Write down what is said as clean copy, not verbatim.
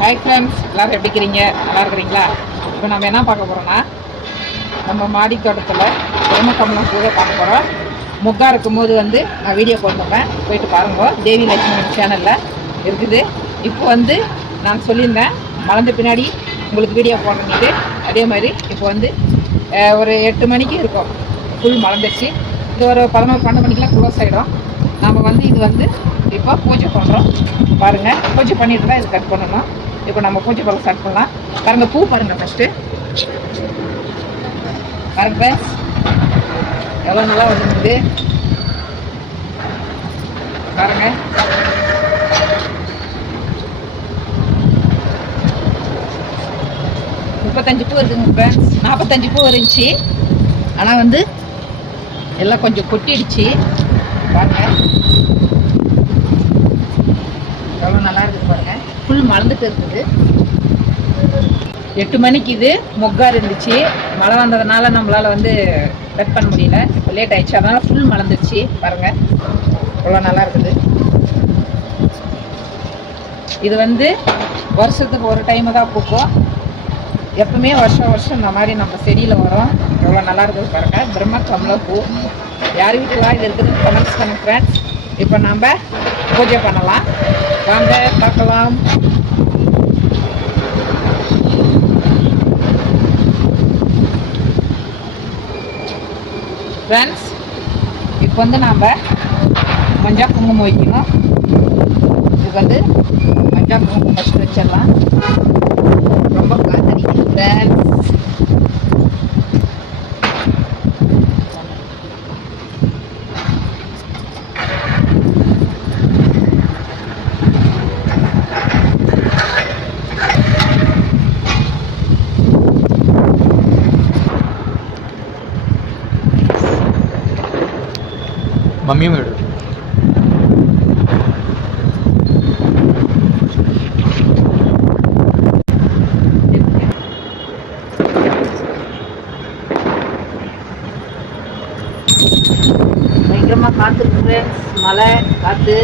Hi friends, எல்லோரும் எப்படி இருக்கிறீங்க? நல்லா இருக்கிறீங்களா? இப்போ நம்ம என்ன பார்க்க போகிறோன்னா, நம்ம மாடி தோட்டத்தில் பிரம்மகமலம் பூவை பார்க்க போகிறோம். முக்கா இருக்கும்போது நான் வீடியோ போட்டுருப்பேன், போயிட்டு பாருங்க. தேவி லட்சுமி சேனலில் இருக்குது. இப்போ நான் சொல்லியிருந்தேன் மலர்ந்த பின்னாடி உங்களுக்கு வீடியோ போடுறேன்ட்டு. அதே மாதிரி இப்போ ஒரு 8 மணிக்கு இருக்கும், ஃபுல் மலர்ந்துச்சு. இது ஒரு 11-12 மணிக்கெலாம் க்ளோஸ் ஆகிடும். நம்ம இது இப்போ பூஜை பண்ணுறோம். பாருங்கள், பூஜை பண்ணிட்டு தான் இது கட் பண்ணணும். இப்போ நம்ம பூஜை பண்ண ஸ்டார்ட் பண்ணலாம். பாருங்கள், பூ பாருங்கள். ஃபஸ்ட்டு பாருங்க, எவ்வளோ நல்லா வந்துருக்குது பாருங்க. முப்பத்தஞ்சு பூ இருக்குங்க ஃப்ரெண்ட்ஸ். 45 பூ இருந்துச்சு, ஆனால் எல்லாம் கொஞ்சம் கொட்டிடுச்சு. பாருங்க எவ்வளோ நல்லா இருக்குது பாருங்க. ஃபுல் மலர்ந்துட்டு இருக்குது. 8 மணிக்கு இது மொக்கா இருந்துச்சு. மழை வந்ததுனால நம்மளால கட் பண்ண முடியல. இப்போ லேட் ஆயிடுச்சு, அதனால ஃபுல் மலர்ந்துச்சு. பாருங்க எவ்வளோ நல்லா இருக்குது. இது வருஷத்துக்கு ஒரு டைமு தான் பூக்கும். எப்பவுமே வருஷம் இந்த மாதிரி நம்ம செடியில் வரும். எவ்வளோ நல்லா இருக்குது பாருங்க. பிரம்மகமல பூ யார் வீட்டுலாம் இது இருக்குதுன்னு கமெண்ட்ஸ் பண்ணுங்க ஃப்ரெண்ட்ஸ். இப்போ நம்ம பூஜை பண்ணலாம், வாங்க பார்க்கலாம். ஃப்ரெண்ட்ஸ், இப்போ நாம் மஞ்சள் குங்குமம் வைக்கணும். இது மஞ்சள் குங்குமம் ஃபஸ்ட்டு வச்சிடலாம். ரொம்ப காத்தடிக்குது ஃப்ரெண்ட்ஸ். मम्मी मेड பயங்கரமாக காற்று ஃப்ரெண்ட்ஸ். மழை காற்று